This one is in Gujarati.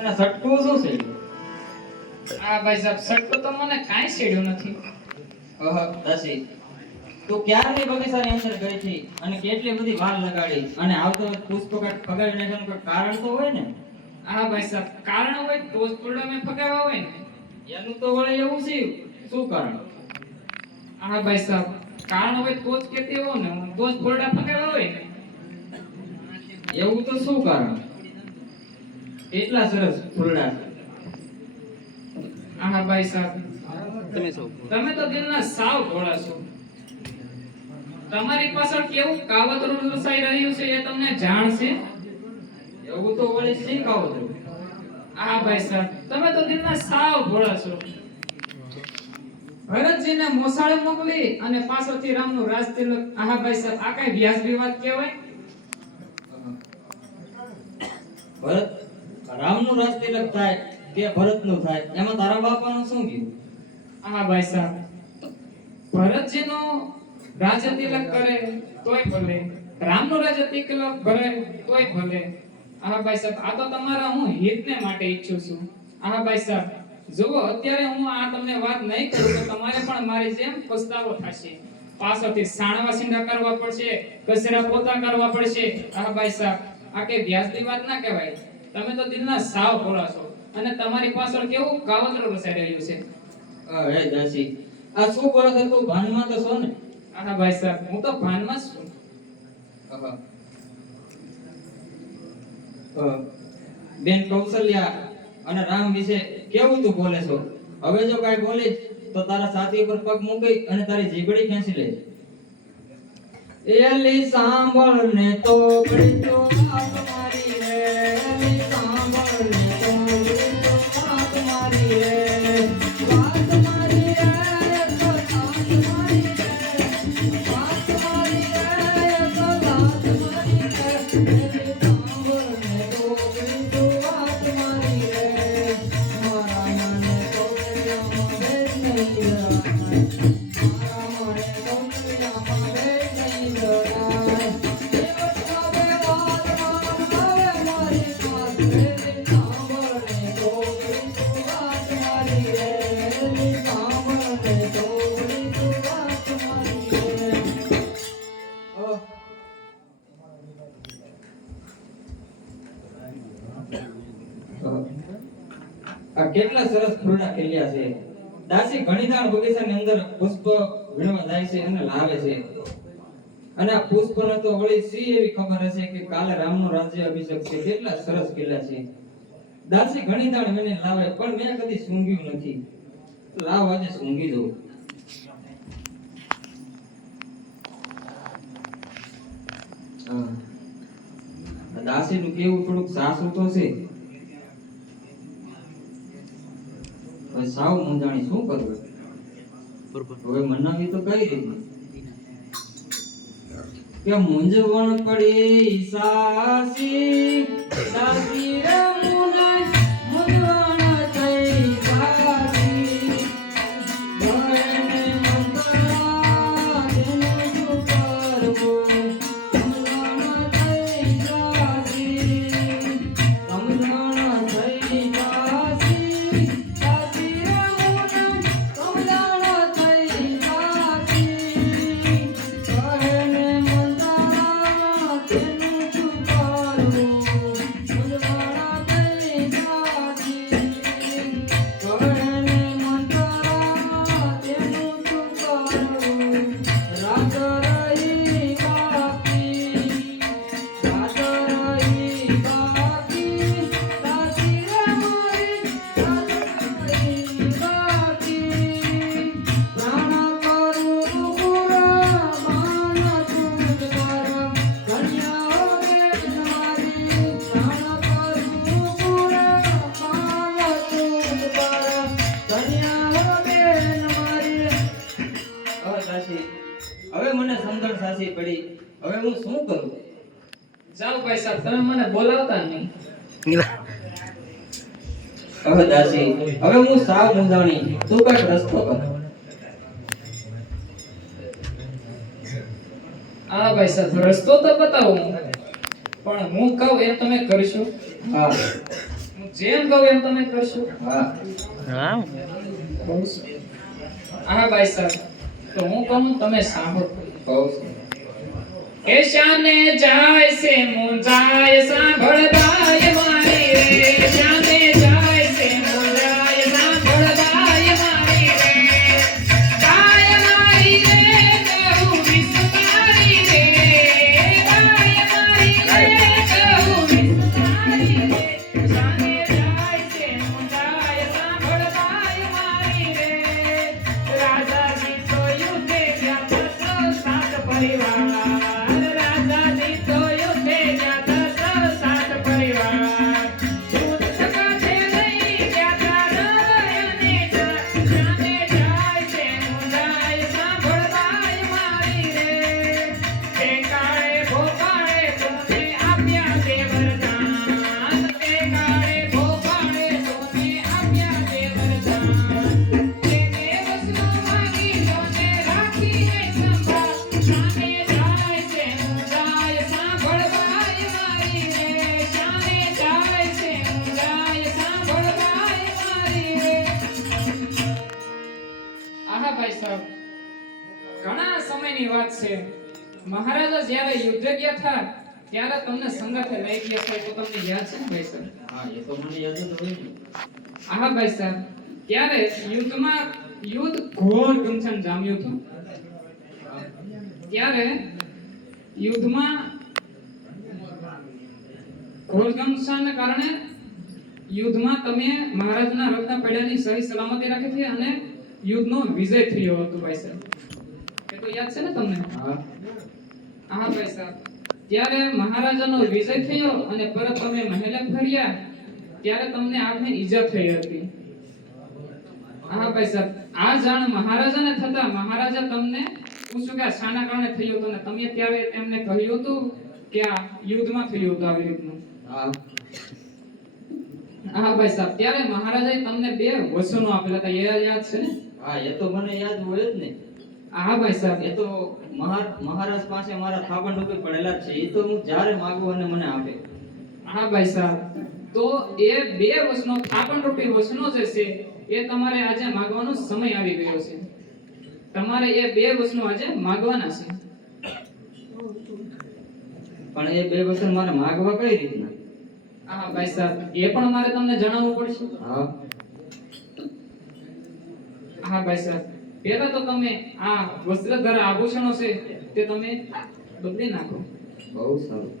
અને સટકું શું છે? આ ભાઈ સાહેબ સટકો તો મને કાંઈ છેડ્યું નથી. દાસી તું ક્યારની બગીચાની અંદર ગઈ હતી અને કેટલી બધી વાર લગાડી અને આવતો પુષ્પ કાંઈક પગાડી નાખવાનું કોઈ કારણ તો હોય ને? હા ભાઈ સાહેબ કારણ હોય તો જ થોડા મેં ફગાવ્યા હોય ને. એનું તો વળે એવું છે. શું કારણ? હા ભાઈ સાહેબ કારણ હોય તો જ કેતી હો ને તો જ થોડા ફગાવ્યા હોય ને. એવું તો શું કારણ? એટલા સરસ ફૂલડા છે. હા ભાઈ સાહેબ તમે તો દિલના સાવ ભોળા છો. તમારી પાછળ કેવું કાવતરું રસાઈ રહ્યું છે એ તમને જાણ છે? એવું તો વળી શીખાવો છો. હા ભાઈ સાહેબ તમે તો દિલના સાવ ભોળા છો. ભરતજીને મોસાળે મોકલી અને પાછળથી રામનું રાજ તિલક. હા ભાઈ સાહેબ આ કઈ વ્યાજબી વાત કહેવાય? ભરત રામનું રાજ તિલક થાય કે ભરતનું થાય એમાં તારા બાપાનું શું ગયું? હા ભાઈ સાહેબ ભરતજીનો રાજ્ય તિલક કરે તોય ભલે, રામનું રાજ્ય તિલક કરે તોય ભલે. હા ભાઈ સાહેબ આ તો તમારા હું હિતને માટે ઈચ્છું છું. હા ભાઈ સાહેબ જુઓ અત્યારે હું આ તમને વાત નહીં કરું તો તમારે પણ મારી જેમ પસ્તાવો થશે. પાછળથી સાણવા સિંડા કરવા પડશે, કચરા પોતા કરવા પડશે. હા ભાઈ સાહેબ આ કે વ્યાજની વાત ના કહેવાય. તમે તો દિલના સાવ ભોળા છો અને તમારી પાછળ કેવું કાવતરું રચાઈ રહ્યું છે. હે દાસી આ શું કરો છો? તું ભાનમાં તો છો ને? હા ભાઈ સાહેબ હું તો ભાનમાં જ છું. બેન કૌશલ્યા અને રામ વિશે કેવું તું બોલે છો? હવે જો કાઈ બોલીશ તો તારા છાતી ઉપર પગ મૂકી અને તારી જીભડી ખેંચી લે. એલી સાંભળ ને તો પડી તો વાત મારી રે. એલી સાંભળ ને તો પડી તો વાત મારી રે. વાત મારી રે તો વાત મારી રે. વાત મારી રે તો વાત મારી રે. એલી સાંભળ ને તો પડી તો વાત મારી રે. મારા મને તો દરિયામાં ભેજ નહીં જવાય. મારા મને તો દરિયામાં ભેજ નહીં જવાય. દેવતા બે વારમાં આવે મારી પાસે. એલી સાંભળ ને તો પડી તો વાત મારી રે. એલી સાંભળ ને તો પડી તો વાત મારી રે. આ કેટલા સરસ ફૂલડા ખીલ્યા છે. દાસી ઘણીદાણ બગીચાની અંદર પુષ્પ વીણવા જાય છે અને લાવે છે. અને આ પુષ્પને તો વળી સી એવી ખબર હશે કે કાલે રામનો રાજ્ય અભિષેક છે. કેટલા સરસ ખીલ્યા છે. દાસી ઘણીદાણ મને લાવે પણ મેં કદી સૂંઘ્યું નથી. લાવ આજે સૂંઘી દઉં. દાસીનું કેવું થોડુંક સાસું તો છે. સાવ મૂંઝાણી શું કરવું? હવે મનાવી તો કઈ રીતે કે મૂંઝવણ પડી સાસી. સાસી રે મૂંઝવણ થઈ સાસી. ભયને મંતરા તેનું શું કરવું? સમજણ થઈ સાસી. સમજણ થઈ સાસી. સાસી રે મૂંઝવણ સમજણ થઈ સાસી. ભયને મંતરા તેનું શું કરવું? સમજણ થઈ સાસી. ભયને મંતરા તેનું શું કરવું? રાત રહી બાકી. રાત રહી બાકી. સાસી રે મારી રાત રહી બાકી. પ્રાણ કરું કુરબાન તું જ કર. કન્યા બેન મારી પ્રાણ કરું કુરબાન તું જ કર. કન્યા બેન મારી. દાસી હવે મને સમજણ સાચી પડી. હવે હું શું કરું? જાઓ ભાઈ સાહેબ તમે મને બોલાવતા નહીં. હવે દાસી હવે હું સાવ મૂંઝાણી. તું કઈક રસ્તો કર. હા ભાઈ સાહેબ રસ્તો તો બતાવો પણ હું કહું એમ તમે કરશો? હા હું જેમ કહું એમ તમે કરશો? હા બહુ સરસ. હા ભાઈ સાહેબ, તો હું કહું તમે સાંભળો. બહુ સરસ. એ શાને જાય છે મુંજાય સાંભળ બાય મારી રે, શાને જાય છે મુંજાય સાંભળ બાય મારી રે, બાય મારી રે કહું વિસ્તારી રે, બાય મારી રે કહું વિસ્તારી રે, શાને જાય છે મુંજાય સાંભળ બાય મારી રે, રાજાજી તો યુદ્ધે ગયા હતા સાત પરિવાર, રાજાજી તો યુદ્ધે ગયા હતા સાત પરિવાર, યુદ્ધ સકાશે લઈ ગયા હતા રણને શાને જાય છે મુંજાય સાંભળ બાય મારી રે, તે કાળે ભોપાળે તોને આપ્યા તે વરદાન, તે કાળે ભોપાળે તોને આપ્યા તે વરદાન, તે દેવસનો માગી તોને રાખીને સંભાળ, શાને જાય છે મુંજાય સાંભળ બાય મારી રે, શાને જાય છે મુંજાય સાંભળ બાય મારી રે. આહા ભાઈ સાહેબ, ઘણા સમયની વાત છે. મહારાજા જ્યારે યુદ્ધ ગયા હતા ત્યારે તમને સંગાથે લઈ ગયા હતા, તો તમને યાદ છે ને ભાઈ સાહેબ? હા એ તો મને યાદ જ હોય ને. આહા ભાઈ સાહેબ, ત્યારે યુદ્ધ ઘોર ઘમસાણ જામ્યું હતું. ત્યારે યુદ્ધમાં ઘોર ઘમસાણને કારણે યુદ્ધમાં તમે મહારાજના રથના પૈડાની સહી સલામતી રાખી હતી અને યુદ્ધનો વિજય થયો હતો ભાઈ સાહેબ. એ તો યાદ છે ને તમને? હા હા ભાઈ સાહેબ, ત્યારે મહારાજાનો વિજય થયો અને પરત તમે મહેલે ફર્યા ત્યારે તમને આંખને ઈજા થઈ હતી. હા ભાઈ સાહેબ, આ જાણ મહારાજાને થતા મહારાજા તમને પૂછ્યું કે આ શાના કારણે થયું હતું, અને તમે ત્યારે એમને કહ્યું હતું કે આ યુદ્ધમાં થયું હતું આવી રીતનું. હા હા ભાઈ સાહેબ, ત્યારે મહારાજાએ તમને બે વચનો આપેલા હતા, એ યાદ છે ને? હા એ તો મને યાદ હોય જ ને. હા ભાઈ સાહેબ, એ તો મહારાજ પાસે મારા થાપણ રૂપે પડેલા જ છે. એ તો હું જ્યારે માંગુ અને મને આપે. હા ભાઈ સાહેબ, તો એ બે વચનો થાપણ રૂપી વચનો જે છે એ તમારે આજે માંગવાનો સમય આવી ગયો છે. તમારે એ બે વચનો આજે માંગવાના છે. પણ એ બે વચન મારે માંગવા કઈ રીતના? હા ભાઈ સાહેબ, એ પણ મારે તમને જણાવવું પડશે. હા હા ભાઈ સાહેબ, પહેલા તો તમે આ વસ્ત્રધર આભૂષણો છે તે તમે બદલી નાખો. બહુ સારું.